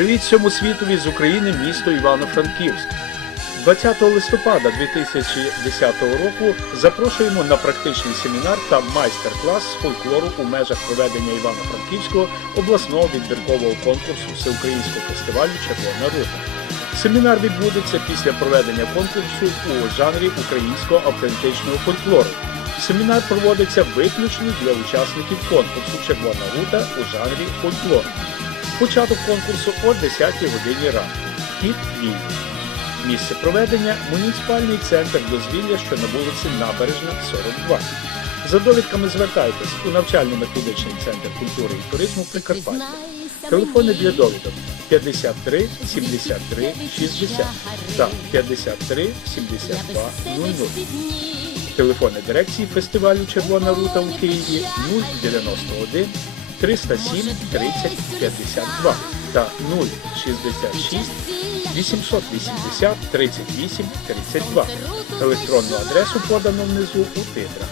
Покажіть всьому світові з України місто Івано-Франківськ. 20 листопада 2010 року запрошуємо на практичний семінар та майстер-клас з фольклору у межах проведення Івано-Франківського обласного відбіркового конкурсу Всеукраїнського фестивалю Червона рута. Семінар відбудеться після проведення конкурсу у жанрі українського автентичного фольклору. Семінар проводиться виключно для учасників конкурсу Червона рута у жанрі фольклор. Початок конкурсу о 10 годині ранку. Вхід вільний. Місце проведення муніципальний центр дозвілля, що на вулиці Набережна, 42. За довідками звертайтесь у навчально-методичний центр культури і туризму Прикарпаття. Телефони для довідок 53 73 60 та 53 72 00. Телефони дирекції фестивалю Червона рута у Києві 091 307 30 52 та 066 880 38 32. Електронну адресу подано внизу у титрах.